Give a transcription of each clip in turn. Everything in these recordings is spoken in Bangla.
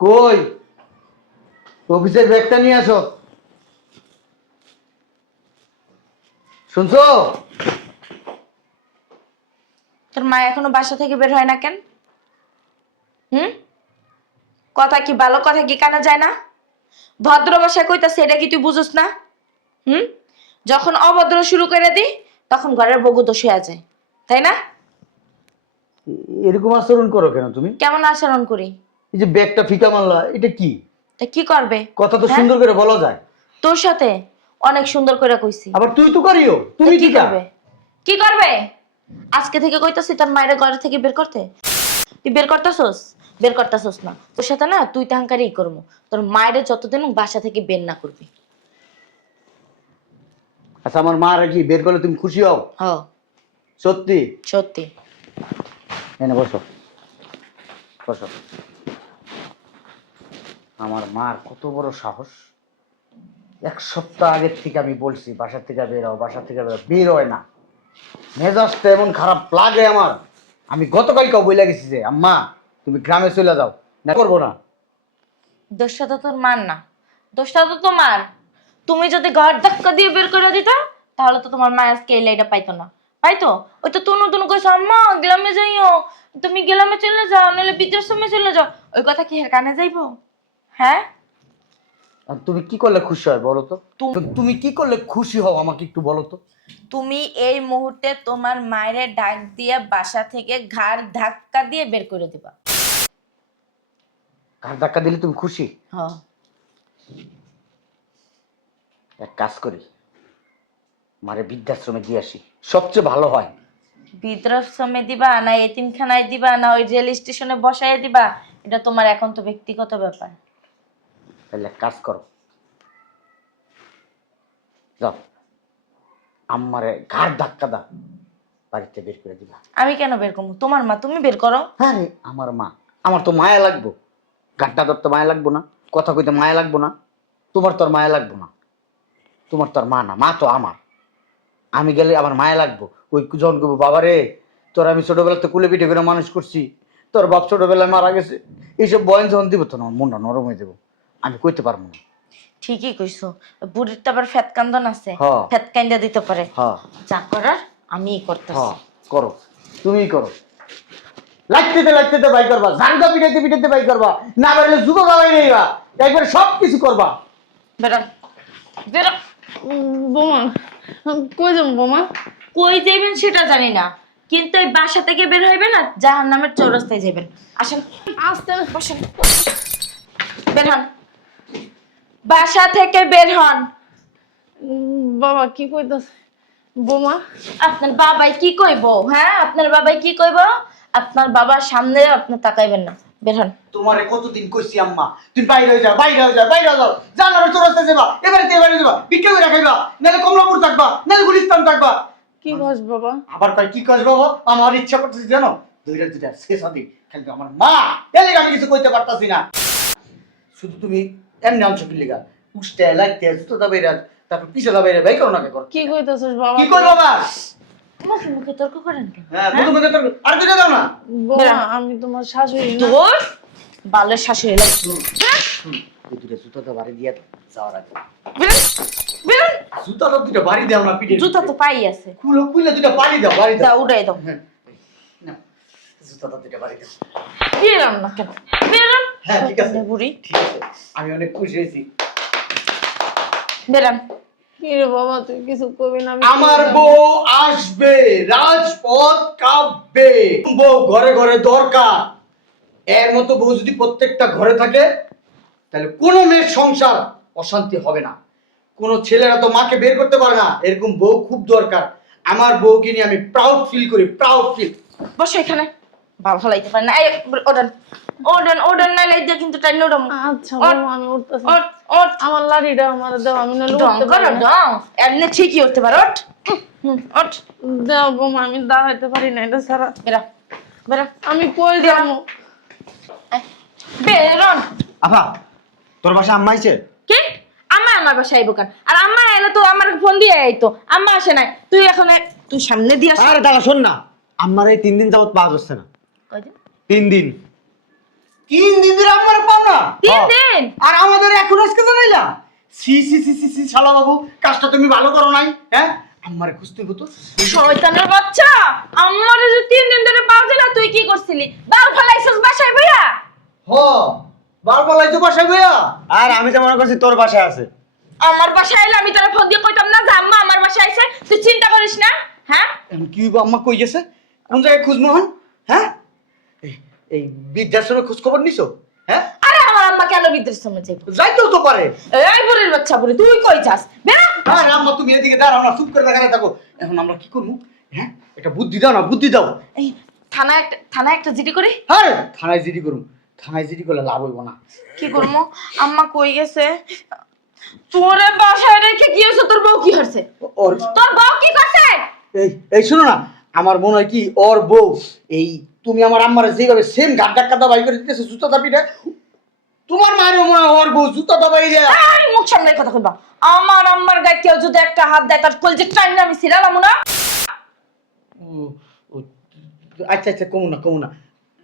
কই অফিসের ব্যাগটা নিয়ে আসো। শুনছো? তোর মা এখনো বাসা থেকে বের হয় না কেন? কথা কি ভালো কথা কি কানা যায় না? ভদ্র ভাষায় কইতাছে, এটা কি তুই বুঝোস না? হুম যখন অভদ্র শুরু করে দি তখন ঘরের বউ দোষ হয়ে যায়, তাই না? এরকম আচরণ করো কেন তুমি? কেমন আচরণ করি? এই যে ব্যাগটা ফিকা মারলা, এটা কি? তা কি করবে? কথা তো হ্যাঁ? সুন্দর করে বলা যায়। তোর সাথে অনেক সুন্দর করে কইছি। আবার তুই তো করিও, তা তুমি কি ঠিকা। করবে? কি করবে? আজকে থেকে কইতাছি তোর মায়ের ঘর থেকে বের করতে। তুই বের করতেছস? বের করতেছস না। তোর সাথে না তুই তাহাঙ্কারই করবো। তোর মায়ের যতদিন বাসা থেকে বের না করবি। আচ্ছা, আমার মা কি বের করলে তুমি খুশি হও? হ, সত্যি? সত্যি। এনে বসো, বসো। আমার মার কত বড় সাহস! এক সপ্তাহ আগের থেকে আমি বলছি বাসা থেকে বের হও, বাসা থেকে বের হও, বের হয় না। মেজাজটা এমন খারাপ লাগে আমার। আমি গতকালকেও বইলা গেছি যে আম্মা তুমি গ্রামে চলে যাও, না করবো না। দোষটা তো তোর মার না, দোষটা তো তোমার। তুমি যদি ঘর ধাক্কা দিয়ে বের করে দিতা তাহলে তো তোমার মা আজকে এই লাইটা পাইতো না। পাইতো? ওই তো তুনু তুনু কইছো আম্মা গ্রামে যাইও, তুমি গ্রামে চলে যাও, নাহলে বৃদ্ধাশ্রমে চলে যাও। ওই কথা কি হের কানে যাইবো? হ্যাঁ? আর তুমি কি করলে খুশি হয় বলো তো? তুম- তুমি কি করলে খুশি হও আমাকে একটু বলো তো। তুমি এই মুহূর্তে তোমার মায়ের ডাক দিয়ে বাসা থেকে ঘাড় ধাক্কা দিয়ে বের করে দিবা। ঘাড় ধাক্কা দিলে তুমি খুশি? হ্যাঁ। এক কাজ করি, মারে বৃদ্ধাশ্রমে দিয়ে আসি, সবচেয়ে ভালো হয়। বৃদ্ধাশ্রমে দিবা না এতিমখানায় দিবা না ওই রেল স্টেশনে বসায় দিবা, এটা তোমার এখন তো ব্যক্তিগত ব্যাপার। তাহলে এক কাজ করো, যাও আম্মারে ঘাড় ধাক্কা দাও, বাড়িতে বের করে দিবা। আমি কেন বের করবো? তোমার মা, তুমি বের করো। আরে আমার মা, আমার তো মায়া লাগবো। ঘাটটা ধরতে মায়া লাগবো না? কথা কইতে মায়া লাগবো না? তোমার তো আর মায়া লাগবো না। তোমার তো আর মা না, মা তো আমার। আমি গেলে আমার মায়া লাগবো। ওই যখন করবো বাবা রে, তোর আমি ছোটবেলাতে কুলে পিঠে করে মানুষ করছি, তোর বাপ ছোটবেলায় মারা গেছে, এইসব বয়ন যখন দিব তো আমার মনটা নরম হয়ে যাবো। আমি কইতে পারবো না। ঠিকই কইছো, বুড়ির তো আবার ফ্যাত কান্দন আছে, হ্যাঁ। ফ্যাত কান্দা দিতে পারে। হ্যাঁ যা করার আমিই করতেছি। হ্যাঁ, করো, তুমিই করো। লাগতে বাই করবা, জানটা পিটাইতে বাই করবা, না পারলে জুতো দাবাই নেইবা, একবারে সব কিছু করবা। বেরোন, বেরো। বোমা, কই যাবো বোমা? কই যাইবেন সেটা জানি না, কিন্তু এই বাসা থেকে বের হইবেন না জাহান্নামের চৌরাস্তায় যাবেন। আসেন, আসতে বসেন, বের হন, বাসা থেকে বের হন। বাবা কি কইতাছে? বোমা, আপনার বাবাই কি কইবো? হ্যাঁ, আপনার বাবাই কি কইবো? আপনার বাবার সামনে আপনি তাকাইবেন না। বের হন। তোমারে কতদিন কইছি আম্মা তুই বাইরে হয়ে যাও, বাইরে হয়ে যাও, বাইরে হয়ে যাও, জানার চৌরাস্তা যাবা, এবারে যাবা, ভিক্ষা করে খাইবা, নাহলে কমলাপুর থাকবা, নাহলে গুলিস্তান থাকবা। কি কস বাবা? আবার কয় কি কাজ বাবা, আমার ইচ্ছা করতেছে জানো, দুইটা শেষ হদি, কিন্তু আমার মা এলে আমি কিছু কইতে পারতাছি না। শুধু তুমি এমনি অংশ কি লিগা উষ্টা লাগতে জুতো দাবাই রাজ, তারপর পিছে দাবাই রে ভাই করো না কে কর। কি কইতাছিস বাবা? কি কই বাবা? মুখে মুখে তর্ক করেন কেন? হ্যাঁ, মুখে তোর আর দুইটা দাও না। বোমা, আমি তোমার শাশুড়ি না। তোর বালের শাশুড়ি লাগে। এই দুইটা জুতো তো বাড়ি দিয়া যাওয়ার আগে বেরোন, বেরোন। জুতো তো দুইটা বাড়ি দাও না পিঠে। জুতা তো পাই আছে, খুলে দুইটা বাড়ি দাও, বাড়ি দাও। দাও উড়াই দাও। হ্যাঁ, নাও, জুতো তো দুইটা বাড়ি দাও। বেরোন না কেন? বেরোন। হ্যাঁ ঠিক আছে, বুড়ি, ঠিক আছে, আমি অনেক খুশি হয়েছি। বেরোন। কি রে বাবা, তুই কিছু কবি না? আমি আমার কি বউ আসবে, রাজপথ কাঁপবে, বউ ঘরে ঘরে দরকার। এর মতো বউ যদি প্রত্যেকটা ঘরে থাকে তাহলে কোনো মেয়ের সংসার অশান্তি হবে না। কোনো ছেলেরা তো মাকে বের করতে পারে না, এরকম বউ খুব দরকার। আমার বউকে নিয়ে আমি প্রাউড ফিল করি, প্রাউড ফিল। বসো এখানে, বাল ফলাইতে পারে না। এই ওডান, ওডান, ওডান, না লাইতে কিন্তু টাইন ওডাম। আচ্ছা বোমা, আমি উঠতেছি। ওঠ, ওঠ। আমার লাঠিটা আমার দাও, আমি নাহলে ঢং উঠতে করো, পারি না। ঢং। এমনি ঠিকই উঠতে পারো। ওঠ, ওঠ। দাও বোমা, আমি দাঁড়াইতে পারি না এটা ছাড়া। বেরো, বেরো। আমি কই যাবো? বেরোন। আফা, তোর বাসা আম্মা আইছে? কি? আমার বাসায় আইবো কেন? আর আম্মা এলে তো আমার ফোন দিয়ে আইতো, আম্মা আসে নাই। তুই এখন তুই সামনে দিয়ে আস। আরে দাদা শোন না, আম্মার এই 3 দিন যাবত পাওয়া যাচ্ছে না। কয়দিন? 3 দিন। 3 দিন ধরে আমার পাও না? দিন। আর আমাদের এখন আজকে জানাইলা? সি সি সি সি সি শালা বাবু, কাজটা তুমি ভালো করো নাই। হ্যাঁ, আমারে খুঁজতে হতো। শয়তানের বাচ্চা, আমার যে 3 দিন ধরে পাওয়া যায় না, তুই কি করছিলি? বাল ফালাইছস বাসায় বইয়া? হ, বারবার লাইতো বাসায় বইয়া। আর আমি তো মনে করছি তোর বাসায় আছে। আমার বাসায় এলে আমি তোরা ফোন দিয়ে কইতাম না যে আম্মা আমার বাসায় আইছে? তুই চিন্তা করিস না? হ্যাঁ, এখন কি হইব? আম্মা কই গেছে? কোন জায়গায় খুঁজবো হন? হ্যাঁ, এই বৃদ্ধাশ্রমে খোঁজ খবর নিছো? হ্যাঁ, আরে আমার আম্মা কেন বৃদ্ধাশ্রমে যাইব? যাইতেও তো পারে। এই বুড়ির বাচ্চা বুড়ি, তুই কই যাস? বেরা। আরে আম্মা, তুমি এদিকে দাঁড়াও না, চুপ করে দাঁড়ায় থাকো। এখন আমরা কি করবো? হ্যাঁ, এটা বুদ্ধি দাও না, বুদ্ধি দাও। এই থানায় একটা জিডি করি। হ্যাঁ, থানায় জিডি করুম। থানায় জিডি করলে লাভ হইব না। কি করবো? আম্মা কই গেছে? তোরে বাসায় রেখে কি হয়েছে? তোর বউ কি হচ্ছে? ওর তোর বউ কি করছে? এই এই শোনো না, আমার মনে হয় কি ওর বউ, এই তুমি আমার আম্মারে যেভাবে সেম ঘাট ধাক্কা দাবাই করে দিতেছে জুতা দাবিটা, তোমার মায়ের মনে হয় ওর বউ জুতা দাবাই দেয়া। এই মুখ সামনে কথা কইবা। আমার আম্মার গায়ে কেউ যদি একটা হাত দেয় তার কলজে টাইম আমি ছিড়ালাম না। ও, আচ্ছা আচ্ছা, কমু না।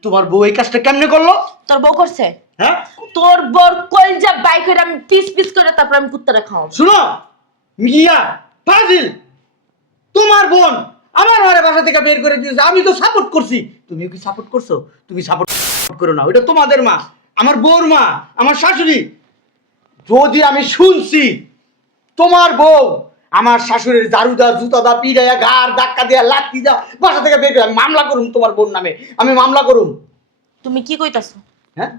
তোমার বউ এই কাজটা কেমনে করলো? তোর বউ করছে? হ্যাঁ, তোর বউর কলজা বাই করে আমি পিস পিস করে তারপর আমি কুত্তারে খাওয়াবো। শুনো মিয়া ফাজিল, তোমার বোন আমার ঘরে বাসা থেকে বের করে দিয়েছে, আমি তো সাপোর্ট করছি। তুমিও কি সাপোর্ট করছো? তুমি সাপোর্ট করো না, ওইটা তোমাদের মা, আমার বউর মা, আমার শাশুড়ি। যদি আমি শুনছি তোমার বউ আমার শাশুড়ির দারু দা, জুতা দা, পিড়াইয়া, ঘাড় ধাক্কা দেয়া, লাঠি দা বাসা থেকে বের করে, আমি মামলা করুম তোমার বোন নামে, আমি মামলা করুম। তুমি কি কইতাছো? হ্যাঁ,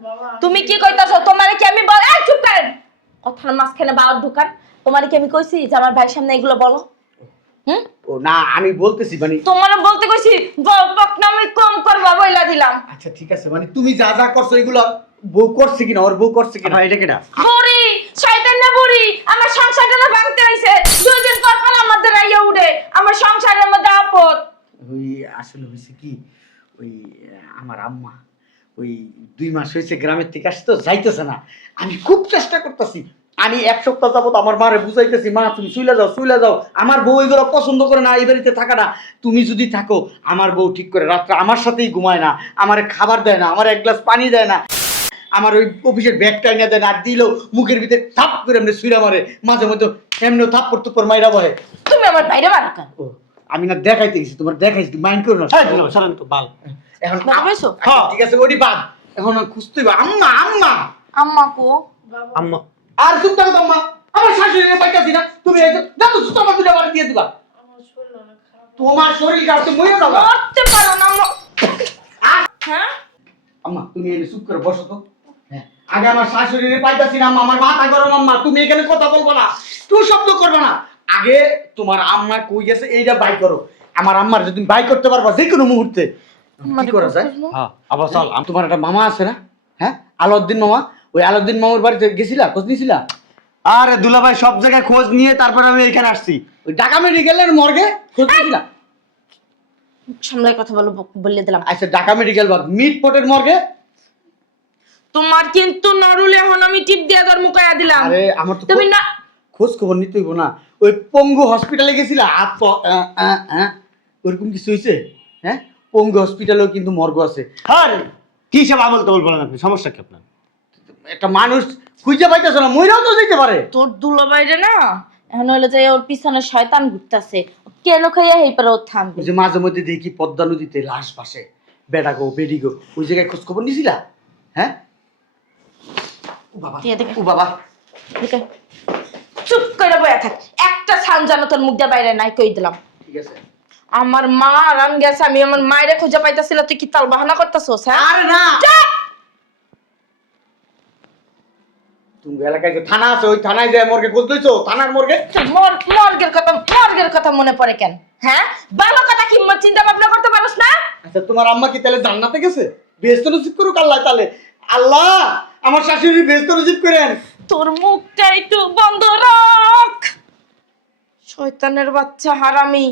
তুমি কি কইতাছো? তোমারে কি আমি বল, এই চুপ করেন, কথার মাঝখানে বাবার ঢুকান। তোমারে কি আমি কইছি যে আমার ভাইয়ের সামনে এগুলো বলো? হুম, ও না, আমি বলতেছি মানে, তোমারে বলতে কইছি বকনামি কম করবা বইলা দিলাম। আচ্ছা ঠিক আছে, মানে তুমি যা যা করছো এগুলো বউ করছে কিনা, ওর বউ করছে কিনা? এটা কেটা? বুড়ি, শয়তান না বুড়ি, আমার সংসারটা ভাঙতে হইছে। 2 দিন পর পর আমাদের আইয়া উড়ে, আমার সংসারের মধ্যে আপদ। ওই আসলে হয়েছে কি, ওই আমার আম্মা ওই 2 মাস হয়েছে গ্রামের থেকে আসতো, যাইতেছে না। আমি খুব চেষ্টা করতেছি, আমি 1 সপ্তাহ যাবত আমার মারে বুঝাইতেছি, মা তুমি চলে যাও, আমার বউ এগুলো পছন্দ করে না, এই বাড়িতে থাকা না। তুমি যদি থাকো, আমার বউ ঠিক করে রাত্রে আমার সাথেই ঘুমায় না, আমার খাবার দেয় না, আমার 1 গ্লাস পানি দেয় না, আমার ওই অফিসের ব্যাগটা এনে দেয় না, আর দিলেও মুখের ভিতরে থাপ করে এমনি শুইরা মারে, মাঝে মধ্যে এমনি থাপ করতে পর মাইরা বহে। তুমি আমার বাইরে বারাকা। ও, আমি না দেখাইতে গেছি, তোমার দেখাইছি, মাইন্ড করো না। হ্যাঁ দিলাম, সারান তো বাল। এখন বাবা পাইছো? হ্যাঁ ঠিক আছে, ওটি বাদ। এখন খুঁজতে হবে আম্মা। আম্মা কো? আম্মা আর চুপ থাকো তো আম্মা, আমার শাশুড়ি পাইতাছি না, তুমি এই যাও সুতো আমার দুটো বাড়ি দিয়ে দিবা। তোমার শরীর খারাপ, তুমি মরে যাবা। করতে পারো না আম্মা। হ্যাঁ, আম্মা তুমি এনে চুপ করে বসো তো। হ্যাঁ, আগে আমার শাশুড়ি পাইতাছি না আম্মা, আমার মাথা গরম আম্মা, তুমি এখানে কথা বলবো না, তুই শব্দ করবে না। আগে তোমার আম্মা কই গেছে এইটা বাই করো। আমার আম্মার যদি তুমি বাই করতে পারবা যে কোনো মুহূর্তে, কি করা যায়? হ্যাঁ আবার চল। তোমার একটা মামা আছে না? হ্যাঁ, আলাউদ্দিন মামা, ওই আলাউদ্দিন মামার বাড়িতে গেছিলা, খোঁজ নিয়েছিলা? আরে দুলাভাই সব জায়গায় খোঁজ নিয়ে তারপর আমি এখানে আসছি। ওই ঢাকা মেডিকেলের মর্গে খোঁজ নিয়েছিলা? সামনে কথা বলো, বলে দিলাম। আচ্ছা, ঢাকা মেডিকেল বাদ, মিটপটের মর্গে? তোমার কিন্তু নরুল এখন আমি টিপ দিয়া তোর মুখে দিলাম। আরে আমার তো তুমি না, খোঁজ খবর নিতে হইব না? ওই পঙ্গু হসপিটালে গেছিলা, হাত পা ওরকম কিছু হয়েছে? হ্যাঁ, পঙ্গু হসপিটালেও কিন্তু মর্গ আছে। আরে কি সব আবল তবল বলেন আপনি, সমস্যা কি আপনার? একটা মানুষ খুঁজে পাইতেছ না, মইরাও তো যেতে পারে। তোর দুলো বাইরে না এখন হলো যে ওর পিছনে শয়তান ঘুরতেছে, কেন খাইয়া হেই পারে ও থামবে। ওই যে মাঝে মধ্যে দেখি পদ্মা নদীতে লাশ ভাসে, বেড়া গো বেডি গো, ওই জায়গায় খোঁজ খবর নিছিলা? হ্যাঁ, ও বাবা, দিয়ে দেখে। ও বাবা, ঠিক আছে, চুপ করে বয়া থাক, একটা সান জানো তোর মুখ দিয়ে বাইরে নাই, কই দিলাম। ঠিক আছে। আমার মা আরাম গেছে, আমি আমার মায়ের খুঁজে পাইতাছিল, তুই কি তাল বাহানা করতেছস? হ্যাঁ, আরে না, তুমি এলাকায় যে থানা আছে, ওই থানায় যায় মর্গে খোঁজ লইছো? থানার মর্গে? মর্গের কথা মনে পড়ে কেন? হ্যাঁ, ভালো কথা কি চিন্তা ভাবনা করতে পারোস না? আচ্ছা, তোমার আম্মা কি তাহলে জান্নাতে গেছে? বেহেশত নসিব করুক আল্লাহ তাহলে। আল্লাহ আমার শাশুড়ি বেহেশত নসিব করেন। তোর মুখটা একটু বন্ধ রাখ, শয়তানের বাচ্চা হারামি।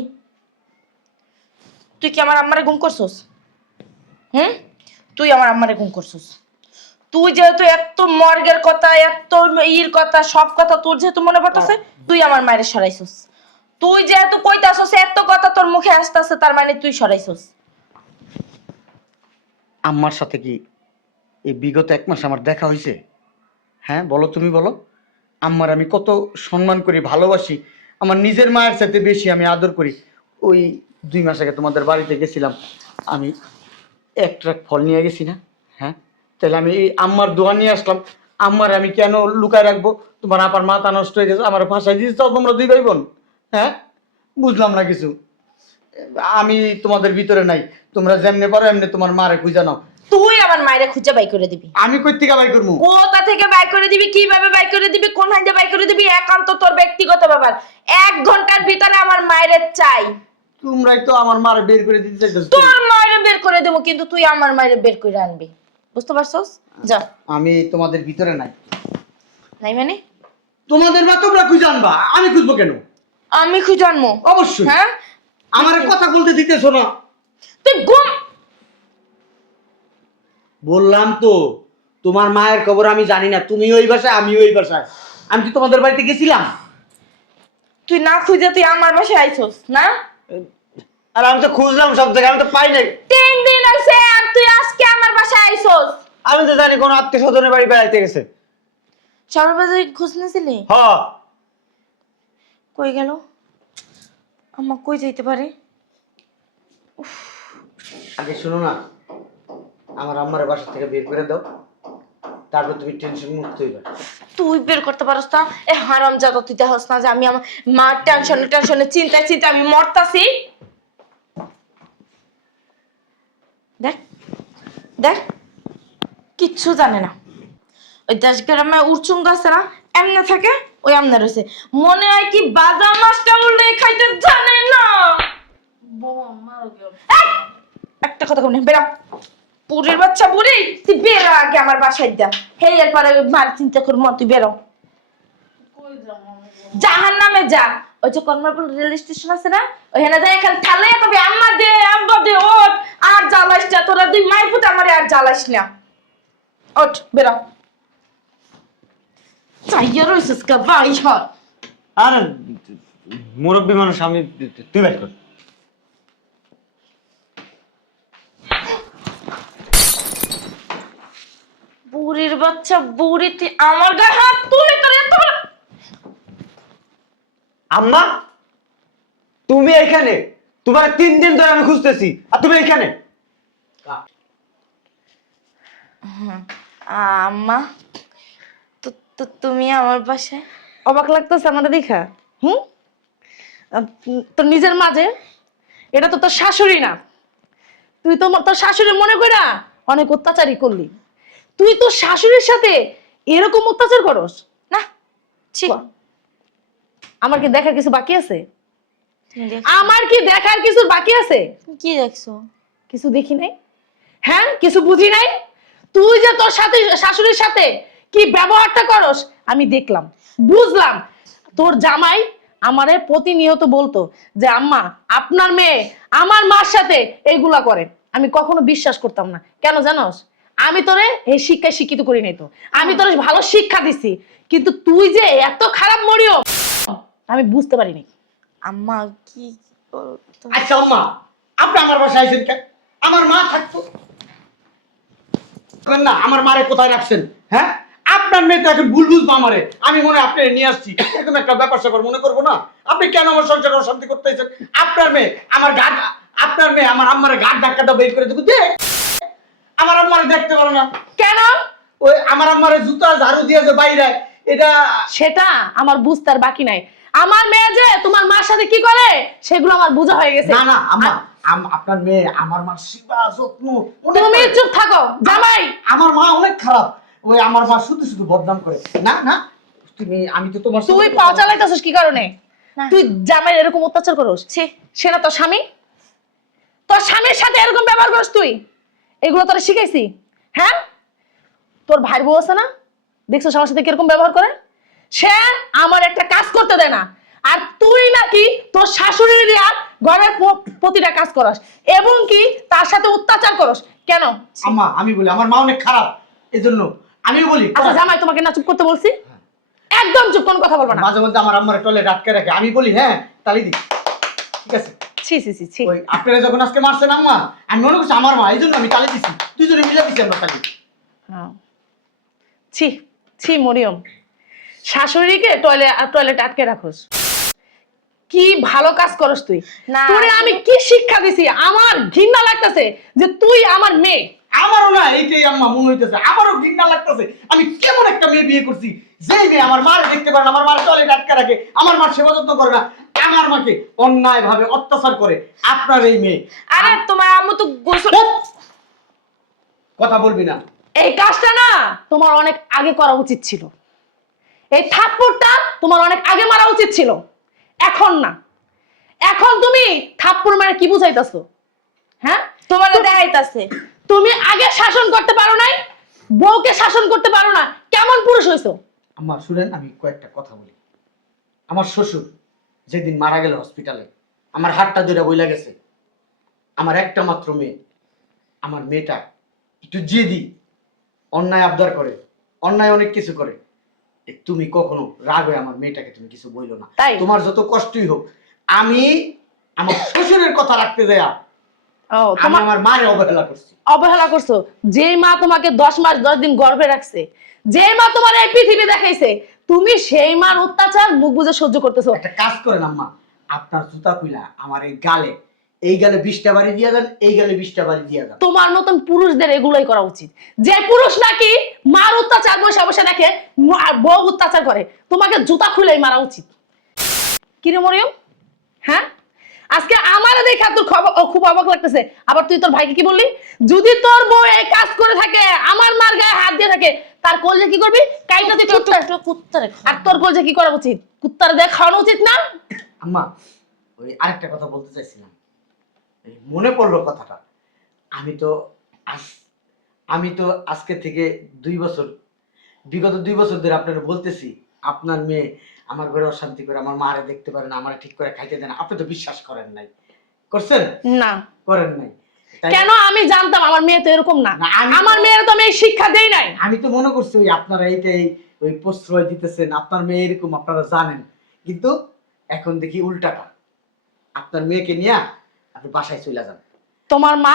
তুই কি আমার আম্মারে গুম করছস? তুই আমার আম্মারে গুম করছস। তুই যেহেতু এত মর্গের কথা, এত ইর কথা, সব কথা তোর যেহেতু মনে পড়তেছে, তুই আমার মায়ের সরাইছস। তুই যেহেতু কইতাছস এত কথা তোর মুখে আসতেছে, তার মানে তুই সরাইছস। আম্মার সাথে কি এই বিগত 1 মাস আমার দেখা হয়েছে? হ্যাঁ বলো, তুমি বলো। আম্মার আমি কত সম্মান করি, ভালোবাসি, আমার নিজের মায়ের সাথে বেশি আমি আদর করি। ওই 2 মাস আগে তোমাদের বাড়িতে গেছিলাম, আমি এক ট্রাক ফল নিয়ে গেছি না? হ্যাঁ, তাহলে আমি এই আম্মার দোয়া নিয়ে আসলাম। আম্মার আমি কেন লুকায় রাখবো? তোমার আপার মাথা নষ্ট হয়ে গেছে, আমার ভাষায় দিয়েছ তোমরা 2 ভাই বোন। হ্যাঁ, বুঝলাম না কিছু। আমি তোমাদের ভিতরে নাই, তোমরা যেমনে পারো এমনি তোমার মারে খুঁজে নাও। তুই আমার মায়ের খুঁজে বাই করে দিবি। আমি কই থেকে বাই করবো? কোথা থেকে বাই করে দিবি, কিভাবে বাই করে দিবি, কোন হাইজে বাই করে দিবি, একান্ত তোর ব্যক্তিগত ব্যাপার। 1 ঘন্টার ভিতরে আমার মায়ের চাই। তোমরাই তো আমার মারে বের করে দিতে চাইতেছো। তোর মায়ের বের করে দেবো, কিন্তু তুই আমার মায়ের বের করে আনবি। বুঝতে পারছস? যা। আমি তোমাদের ভিতরে নাই। নাই মানে? তোমাদের মা তোমরা খুঁজে আনবা, আমি খুঁজবো কেন? আমি খুঁজে আনবো? অবশ্যই। হ্যাঁ, আমার কথা বলতে দিতেছো না। তুই ঘুম। বললাম তো তোমার মায়ের খবর আমি জানি না, তুমি ওই বাসায় আমি ওই বাসায়। আমি কি তোমাদের বাড়িতে গেছিলাম? তুই না খুঁজে তুই আমার বাসায় আইছস না? আর আমি তো খুঁজলাম সব জায়গায়, আমি তো পাই নাই। 3 দিন হইছে আর তুই আজকে আমার বাসায় আইছস। আমি তো জানি কোন আত্মীয় স্বজনের বাড়ি বেড়াইতে গেছে। সর্ববাজারে খোঁজ নিয়েছিলি? হ, কই গেল? আম্মা কই যাইতে পারে? আগে শোনো না, আমার আম্মার বাসা থেকে বের করে দাও, তারপর তুমি টেনশন মুক্ত হইবা। তুই বের করতে পারস না? এ হারামজাদা, তুই দেখস না যে আমি আমার মার টেনশনে চিন্তায় আমি মরতাছি? দেখ দেখ, কিচ্ছু জানে না। ওই দেশ গ্রামে উড়চুং আছে না, এমনে থাকে, ওই এমনে রয়েছে। মনে হয় কি বাদাম মাছটা উল্লে খাইতে জানে না। বোমা মারো কেউ। এই, একটা কথা বলি, বেরা। পুরীর বাচ্চা বুড়ি, তুই বেরা আগে আমার বাসায় যা। হেই এরপরে মার চিন্তা করবো, তুই বেরো। কই যাবো আমি? জাহান নামে যা। ওই যে কর্মপুর রেল স্টেশন আছে না, ওখানে যাই এখানে ঠালে কবি আম্মা দে আব্বা দে, ওঠ। আর জ্বালাইস না, তোরা 2 মাই পুত আমারে আর জ্বালাইস না। ওঠ, বেরো। চাইয়া রইছিস কা ভাই হর। আর মুরব্বী মানুষ, আমি তুই বাইর কর। বুড়ির বাচ্চা বুড়ি, তুই আমার গায়ে হাত তুলে করে এত বড়। আম্মা, তুমি এখানে? তোমার 3 দিন ধরে আমি খুঁজতেছি, আর তুমি এখানে? আম্মা, তো তো তুমি আমার বাসায়? অবাক লাগতেছে আমাদের দেখা? তোর নিজের মাঝে এটা তো তোর শাশুড়ি না। তুই তো তোর শাশুড়ি মনে করে অনেক অত্যাচারই করলি। তুই তোর শাশুড়ির সাথে এরকম অত্যাচার করস না, ছি। আমার কি দেখার কিছু বাকি আছে? তুমি দেখো। আমার কি দেখার কিছু বাকি আছে? তুমি কি দেখছো? কিছু দেখি নাই, হ্যাঁ, কিছু বুঝি নাই। তুই যে তোর সাথে শাশুড়ির সাথে কি ব্যবহারটা করস আমি দেখলাম, বুঝলাম। তোর জামাই আমারে প্রতিনিয়ত বলতো যে আম্মা আপনার মেয়ে আমার মার সাথে এইগুলা করে। আমি কখনো বিশ্বাস করতাম না। কেন জানোস? আমি তোরে এই শিক্ষায় শিক্ষিত করি নাই তো, আমি তোরে ভালো শিক্ষা দিছি, কিন্তু তুই যে এত খারাপ মরিও আমি বুঝতে পারিনি। আম্মা কি বলতো? আচ্ছা আম্মা, আপনি আমার বাসায় আইছেন কেন? আমার মা থাকতো না, আমার মারে কোথায় রাখছেন? হ্যাঁ, আপনার মেয়ে তো এখন ভুল বুঝবো আমারে। আমি মনে হয় আপনি নিয়ে আসছি এরকম একটা ব্যাপার স্যাপার মনে করবো না। আপনি কেন আমার সংসারে অশান্তি করতেছেন? আপনার মেয়ে আমার গাট, আপনার মেয়ে আমার আম্মারে গাট ধাক্কাটা বের করে দেবো। দেখ, আমার আম্মারে দেখতে পারো না কেন? ওই আমার আম্মারে জুতা ঝাড়ু দিয়ে যে বাইরে, এটা সেটা আমার বুঝতে আর বাকি নাই। আমার মেয়ে যে তোমার মার সাথে কি করে সেগুলো আমার বোঝা হয়ে গেছে। না না আম্মা, আপনার মেয়ে আমার মার সেবা যত্ন অনেক তুমি করে। চুপ থাকো জামাই। আমার মা অনেক খারাপ, ওই আমার মা শুধু শুধু বদনাম করে। না না, তুমি, আমি তো তোমার তুই পাও চালাইতেছিস কি কারণে? না। তুই জামাই এরকম অত্যাচার করস? ছি। সে না তোর স্বামী? তোর স্বামীর সাথে এরকম ব্যবহার করস তুই? এগুলো তোরা শিখাইছি? হ্যাঁ, তোর ভাইয়ের বউ আছে না, দেখছো আমার সাথে কিরকম ব্যবহার করে? সে আমার একটা কাজ করতে দেয় না, আর তুই নাকি তোর শাশুড়ি দিয়া ঘরের প্রতিটা কাজ করস এবং কি তার সাথে অত্যাচার করস। কেন? আম্মা আমি বলি আমার মা অনেক খারাপ, এজন্য আমিও বলি। আচ্ছা জামাই, তোমাকে না চুপ করতে বলছি? একদম চুপ, কোনো কথা বলবো না। মাঝে মধ্যে আমার আম্মার টয়লেট আটকে রাখে, আমি বলি হ্যাঁ তালি দি, ঠিক আছে? ছি ছি ছি ছি। ওই আপনারা যখন আজকে মারছেন আম্মা, আমি মনে করছি আমার মা, এই জন্য আমি তালি দিছি, দুজনে মিলে দিছি আমরা তালি। হ্যাঁ। ছি ছি মরিয়ম, শাশুড়িকে টয়লেট আটকে রাখোস, কি ভালো কাজ করস তুই। না, তোরে আমি কি শিক্ষা দিছি, আমার ঘৃণা লাগতেছে যে তুই আমার মেয়ে। আমারও না এইটাই আম্মা মনে হইতেছে, আমারও ঘৃণা লাগতেছে। আমি কেমন একটা মেয়ে বিয়ে করছি, যেই মেয়ে আমার মার দেখতে পারে না, আমার মার টয়লেট আটকে রাখে, আমার মার সেবা যত্ন করে না, আমার মাকে অন্যায় ভাবে অত্যাচার করে। আপনার এই মেয়ে। আরে তোমার আম্মু তো গোসল। কথা বলবি না। এই কাজটা না তোমার অনেক আগে করা উচিত ছিল। এই থাপ্পড়টা তোমার অনেক আগে মারা উচিত ছিল, এখন না। এখন তুমি থাপ্পড় মারে কি বুঝাইতাছো? হ্যাঁ, তোমার দেখাইতাছে। তুমি আগে শাসন করতে পারো নাই, বউকে শাসন করতে পারো না, কেমন পুরুষ হইছো? আম্মা শুনেন, আমি কয়েকটা কথা বলি। আমার শ্বশুর যেদিন মারা গেল হসপিটালে, আমার হাতটা দুইটা বইলা গেছে। আমার একটা মাত্র মেয়ে, আমার মেয়েটা একটু জেদি, অন্যায় আবদার করে, অন্যায় অনেক কিছু করে। তুমি কখনো রাগ হয়ে আমার মেয়েটাকে তুমি কিছু বইলো না। তাই? তোমার যত কষ্টই হোক, আমি আমার শ্বশুরের কথা রাখতে যাই ও, আমি আমার মারে অবহেলা করছি। অবহেলা করছো? যে মা তোমাকে 10 মাস 10 দিন গর্ভে রাখছে, যে মা তোমার এই পৃথিবী দেখাইছে, তুমি সেই মার অত্যাচার মুখ বুজে সহ্য করতেছো। একটা কাজ করেন আম্মা, আপনার জুতা খুইলা আমার এই গালে 20টা বাড়ি দিয়া দেন, এই গালে 20টা বাড়ি দিয়া দেন। তোমার মতন পুরুষদের এগুলোই করা উচিত। যে পুরুষ নাকি মার অত্যাচার বসে বসে দেখে বউ অত্যাচার করে, তোমাকে জুতা খুলেই মারা উচিত। কিরে মরিয়ম, হ্যাঁ, আজকে আমার দেখা তোর খুব অবাক লাগতেছে। আবার তুই তোর ভাইকে কি বললি? যদি তোর বউ এই কাজ করে থাকে, আমার মার গায়ে হাত দিয়ে থাকে, তার কলজে কি করবি? কাইটা তুই কুত্তারে আর তোর কলজে কি করা উচিত? কুত্তারে দিয়ে খাওয়ানো উচিত না? আম্মা, ওই আরেকটা কথা বলতে চাইছিলাম, এই মনে পড়লো কথাটা। আমি তো আজকে থেকে 2 বছর, বিগত 2 বছর ধরে আপনারা বলতেছি আপনার মেয়ে আমার ঘরে অশান্তি করে, আমার মারে দেখতে পারে না, আমার ঠিক করে খাইতে দেয় না। আপনি তো বিশ্বাস করেন নাই, করছেন? না। করেন নাই। কেন? আমি জানতাম আমার মেয়ে তো এরকম না। না, আমার মেয়ের তো আমি এই শিক্ষা দেই নাই। আমি তো মনে করছি ওই আপনারা এইটাই ওই প্রশ্রয় দিতেছেন, আপনার মেয়ে এরকম আপনারা জানেন, কিন্তু এখন দেখি উল্টাটা। আপনার মেয়েকে নিয়ে আপনি বাসায় চলে যান। তোমার মা?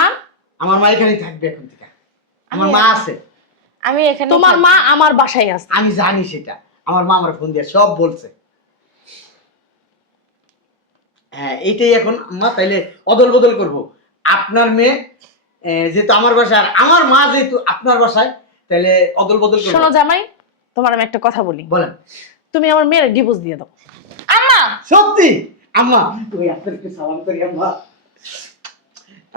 আমার মা এখানেই থাকবে এখন থেকে। আমার মা আছে। আমি এখানে তোমার মা আমার বাসায় আছে। আমি জানি সেটা, আমার মা আমার ফোন দিয়ে সব বলছে। হ্যাঁ, এইটাই এখন মা, তাইলে অদল বদল করবো। আপনার মেয়ে যেহেতু আমার বাসায়, আর আমার মা যেহেতু আপনার বাসায়, তাহলে অদল বদল করবো। শোনো জামাই, তোমার আমি একটা কথা বলি। বলেন। তুমি আমার মেয়ের ডিভোর্স দিয়ে দাও। আম্মা সত্যি আম্মা, তুমি আপনাকে সালাম করি আম্মা।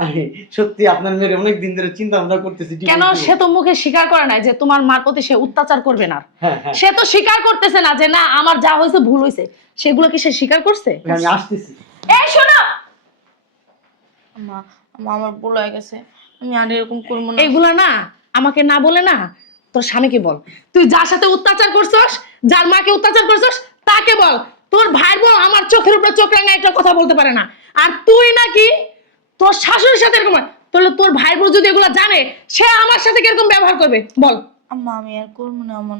আমি সত্যি আপনার মেয়ের অনেক দিন ধরে চিন্তা ভাবনা করতেছি। কেন? সে তো মুখে স্বীকার করে না যে তোমার মার প্রতি সে অত্যাচার করবে না। হ্যাঁ, হ্যাঁ। সে তো স্বীকার করতেছে না যে না আমার যা হয়েছে ভুল হয়েছে। সেগুলো কি সে স্বীকার করছে? আমি আসতেছি। এই শোনো আম্মা, আমার ভুল হয়ে গেছে, আমি আর এরকম করবো না। এগুলা না আমাকে না বলে না তোর স্বামীকে বল। তুই যার সাথে অত্যাচার করছস, যার মাকে অত্যাচার করছস, তাকে বল। তোর ভাই বোন আমার চোখের উপরে চোখ রাঙা একটা কথা বলতে পারে না, আর তুই নাকি তোর শাশুড়ির সাথে এরকম। তাহলে তোর ভাই বোন যদি এগুলো জানে, সে আমার সাথে কিরকম ব্যবহার করবে বল। আম্মা আমি আর করবো না এমন।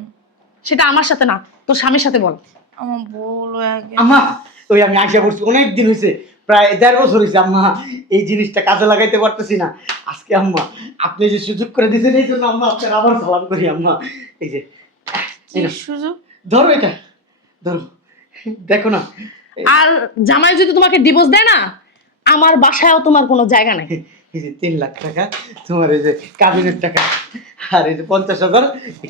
সেটা আমার সাথে না, তোর স্বামীর সাথে বল। আমার ভুল হয়ে গেছে। আম্মা, ওই আমি আশা করছি অনেক দিন হয়েছে, প্রায় 1.5 বছর হয়েছে আম্মা, এই জিনিসটা কাজে লাগাইতে পারতেছি না। আজকে আম্মা আপনি যে সুযোগ করে দিয়েছেন, এই জন্য আম্মা আপনার আবার সালাম করি আম্মা। এই যে কি সুযোগ? ধরো, এটা ধরো, দেখো না। আর জামাই যদি তোমাকে ডিভোর্স দেয় না, আমার বাসায়ও তোমার কোনো জায়গা নেই। এই যে 3 লাখ টাকা তোমার, এই যে কাবিনের টাকা, আর এই যে 50,000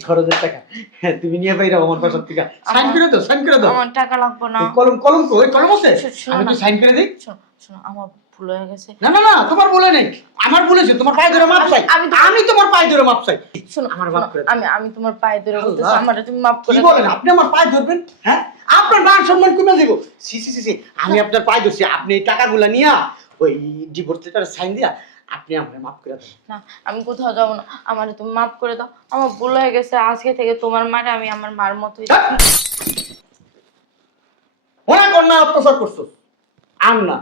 খরচের টাকা, হ্যাঁ তুমি নিয়ে বাইরে আমার বাসার থেকে সাইন করে দাও, সাইন করে দাও। আমার টাকা লাগবে না। ওই কলম ওই কলম আছে, শোনো আমি না। তো সাইন করে দিই। শোনো শোনো, আমার ভুল হয়ে গেছে। না না না, তোমার বলে নেই, আমার বলেছে। তোমার পায়ে ধরে মাপ চাই, আমি তোমার পায়ে ধরে মাপ চাই। শোনো আমার শোনো, মাফ করে দাও। আমি তোমার পায়ে ধরে বলতেছি, আল্লাহ। আমার তুমি মাফ করে কি দাও। বলেন আপনি? আমার পায়ে ধরবেন? হ্যাঁ, আপনার মান সম্মান কমে যাবো। সি সি সি সি, আমি আপনার পায়ে ধরছি, আপনি এই টাকাগুলো নিয়ে ওই ডিভোর্স লেটারে সাইন দিয়া আপনি আমাকে মাফ করে দেন। না, আমি কোথাও যাবো না, আমার তুমি মাফ করে দাও। আমার ভুল হয়ে গেছে, আজকে থেকে তোমার মারে আমি আমার মার মতোই। অনেক অন্যায় অত্যাচার করছো। আর না,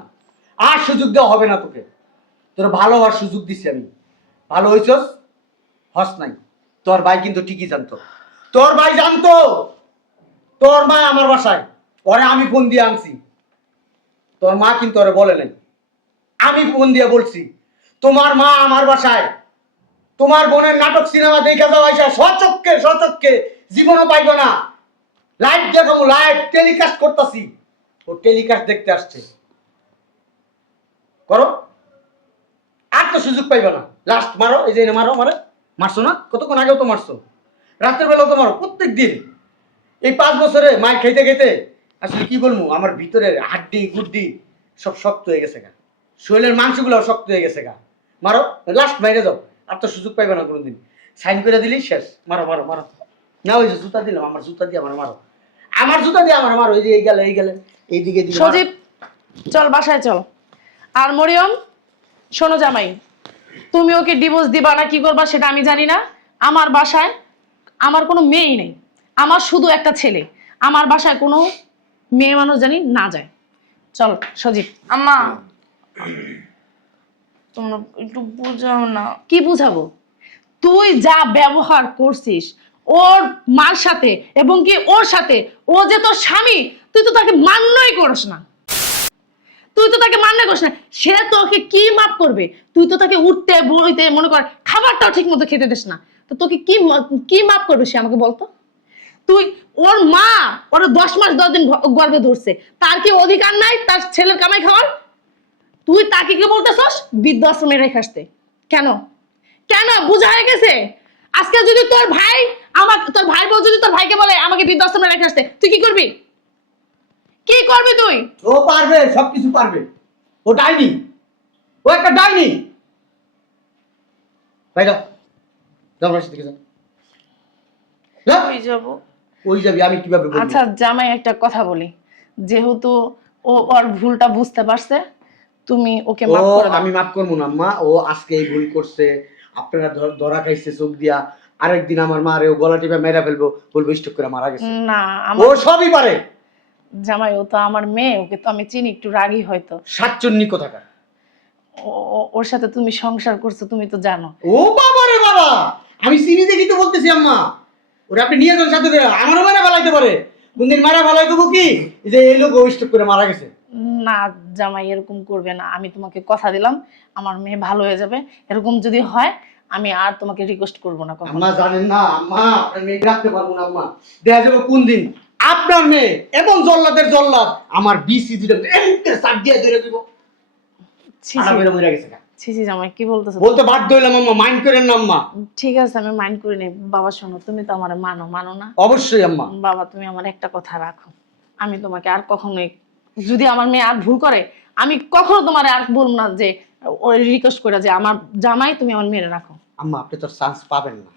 আর সুযোগ দেওয়া হবে না তোকে। তোর ভালো হওয়ার সুযোগ দিছি আমি। ভালো হইছস, হস নাই। তোর ভাই কিন্তু ঠিকই জানতো, তোর ভাই জানতো তোর মা আমার বাসায়, ওরে আমি ফোন দিয়ে আনছি। তোর মা কিন্তু ওরে বলে নাই, আমি ফোন দিয়ে বলছি তোমার মা আমার বাসায় তোমার বোনের নাটক সিনেমা দেখে যাওয়া সচক্ষে জীবনও পাইবো না। লাইভ দেখাবো, লাইভ টেলিকাস্ট করতেছি। ও টেলিকাস্ট দেখতে আসছে, করো। আর তো সুযোগ পাইবে না। লাস্ট মারো, এই যে মারো, মারে মারছো না? কতক্ষণ আগেও তো মারছো, রাতের বেলাও তো মারো, প্রত্যেক দিন। এই 5 বছরে মার খেতে খেতে আসলে কি বলবো, আমার ভিতরের হাড্ডি গুড্ডি সব শক্ত হয়ে গেছে গা, শরীরের মাংসগুলো শক্ত হয়ে গেছে গা। মারো, লাস্ট মাইরে যাও, আর তো সুযোগ পাইবে না কোনোদিন। সাইন করে দিলেই শেষ। মারো মারো মারো। না ওই যে জুতা দিলাম, আমার জুতা দিয়ে আমার মারো, আমার জুতা দিয়ে আমার মারো। এই যে এই গেলে এইদিকে দিকে মারো। সজীব চল বাসায় চল। আর মরিয়ম শোনো জামাই, তুমি ওকে ডিভোর্স দিবা না কি করবা সেটা আমি জানি না। আমার বাসায় আমার কোনো মেয়েই নেই, আমার শুধু একটা ছেলে। আমার বাসায় কোনো মেয়ে মানুষ জানি না যায়। চল সজীব। আম্মা তোমরা একটু বুঝাও না। কি বুঝাবো? তুই যা ব্যবহার করছিস ওর মার সাথে এবং কি ওর সাথে, ও যে তোর স্বামী, তুই তো তাকে মান্যই করিস না। তুই তো তাকে মান্য করিস না, সে তোকে কি মাপ করবে? তুই তো তাকে উঠতে বইতে মনে কর খাবারটাও ঠিক মতো খেতে দিস না, তো তোকে কি মাপ করবে সে আমাকে বলতো? তুই ওর মা ওর 10 মাস 10 দিন গর্ভে ধরছে, তার কি অধিকার নাই তার ছেলের কামাই খাওয়ার? তুই তাকে কি বলতেছস বৃদ্ধাশ্রমে রেখে আসতে? কেন কেন বুঝা হয়ে গেছে? আজকে যদি তোর ভাই তোর ভাই বউ যদি তোর ভাইকে বলে আমাকে বৃদ্ধাশ্রমে রেখে আসতে, তুই কি করবি? কি করবি তুই? ও পারবে, সবকিছু পারবে। ও ডাইনি, ও একটা ডাইনি। ভাই যাও, যাও রাশি থেকে যাও। যাও। কই যাব? ওই যাবি, আমি কিভাবে বলবো? আচ্ছা জামাই একটা কথা বলি, যেহেতু ও ওর ভুলটা বুঝতে পারছে, তুমি ওকে মাফ ও করে দাও। আমি মাফ করবো না আম্মা, ও আজকে এই ভুল করছে, আপনারা ধরা খাইছে চোখ দিয়া। আরেকদিন আমার মা রে ও গলা টিপে মেরা ফেলবো, বলবো স্টক করে মারা গেছে। না ও আমার সবই পারে। জামাই ও তো আমার মেয়ে, ওকে তো আমি চিনি, একটু রাগী হয়তো। সাতচন্নি কোথাকার। ওর সাথে তুমি সংসার করছো, তুমি তো জানো। ও বাবা রে বাবা, আমি চিনি দেখি তো বলতেছি আম্মা। ওরা আপনি নিয়ে যান সাথে করে, আমারও মেরা ফেলাইতে পারে। কোনদিন মেরা ফেলাই দেবো কি যে এই লোক ও স্টক করে মারা গেছে। না জামাই এরকম করবে না, আমি তোমাকে কথা দিলাম আমার মেয়ে ভালো হয়ে যাবে। এরকম যদি হয় আমি আর তোমাকে রিকোয়েস্ট করবো না কখনো। আম্মা জানেন না আম্মা, আপনার মেয়ে রাখতে পারবো না আম্মা। দেখা যাবে কোন দিন আপনার মেয়ে এবং জল্লাদের জল্লাদ আমার বিসি দিলে এমকে সাত দিয়ে ধরে দিব। ছি আরা ছি, বেরো মরে গেছে গা। ছি ছি জামাই কি বলতেছো? বলতে বাধ্য হইলাম আম্মা, মাইন্ড করেন না আম্মা। ঠিক আছে আমি মাইন্ড করি নি। বাবা শোনো, তুমি তো আমার মানো না? অবশ্যই আম্মা। বাবা তুমি আমার একটা কথা রাখো, আমি তোমাকে আর কখনোই, যদি আমার মেয়ে আর ভুল করে আমি কখনো তোমার আর বলবো না যে ওই রিকোয়েস্ট করে যে আমার জামাই তুমি আমার মেয়ে রাখো। আম্মা আপনি তো চান্স পাবেন না,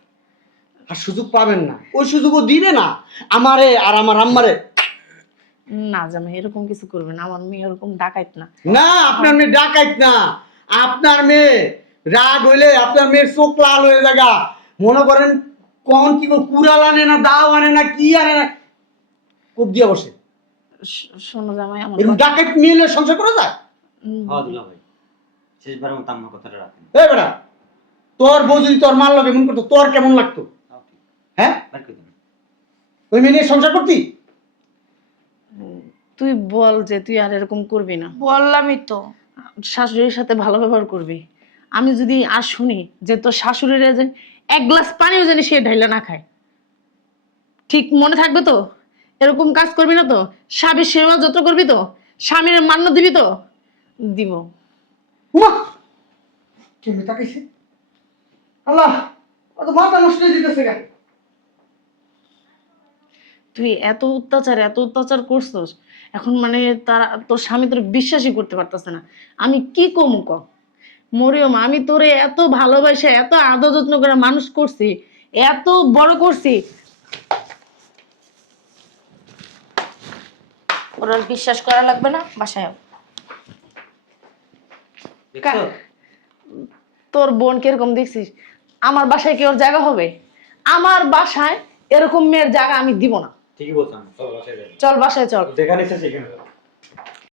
আর সুযোগ পাবেন না, ওই সুযোগও দিবে না আমারে আর আমার আম্মারে। না জামাই এরকম কিছু করবে না, আমার মেয়ে এরকম ডাকাইত না। না আপনার মেয়ে ডাকাইত না, আপনার মেয়ে রাগ হইলে আপনার মেয়ের চোখ লাল হয়ে যাগা। মনে করেন কখন কি কুড়াল আনে না, দাও আনে না, কি আনে না, কোপ দিয়া বসে। শোনো জামাই আমার এরকম ডাকাইত মিলে সংসার করা যায়? হ্যাঁ দুলা ভাই, শেষবারের মতো আম্মার কথাটা রাখেন। এই বেটা, তোর বউ যদি তোর মার লগে এমন করতো তোর কেমন লাগতো? হ্যাঁ, বের করে দিন। ওই মেয়ে নিয়ে সংসার করতি? তুই বল যে তুই আর এরকম করবি না, বললামই তো। শাশুড়ির সাথে ভালো ব্যবহার করবি। আমি যদি আর শুনি যে তোর শাশুড়িরা যে এক গ্লাস পানিও জানি সে ঢাইলা না খায়, ঠিক মনে থাকবে তো? এরকম কাজ করবি না তো? স্বামীর সেবা যত্ন করবি তো? স্বামীর মান্য দিবি তো? দিব। উমা কেমনে তাকাইছে, আল্লাহ অত মাথা নষ্ট হয়ে যেতেছে গা। তুই এত অত্যাচার করছস, এখন মানে তারা তোর স্বামী তোর বিশ্বাসই করতে পারতেছে না। আমি কি কমু ক? মরিয়ম আমি তোরে এত ভালোবাসে এত আদর যত্ন করে মানুষ করছি, এত বড় করছি, ওর আর বিশ্বাস করা লাগবে না, বাসায় আও। দেখছো? তোর বোন কিরকম দেখছিস? আমার বাসায় কি ওর জায়গা হবে? আমার বাসায় এরকম মেয়ের জায়গা আমি দিব না। ঠিকই বলছেন, চলো বাসায় যাই। চল বাসায় চল। যেখানে ইচ্ছা সেখানে যাও।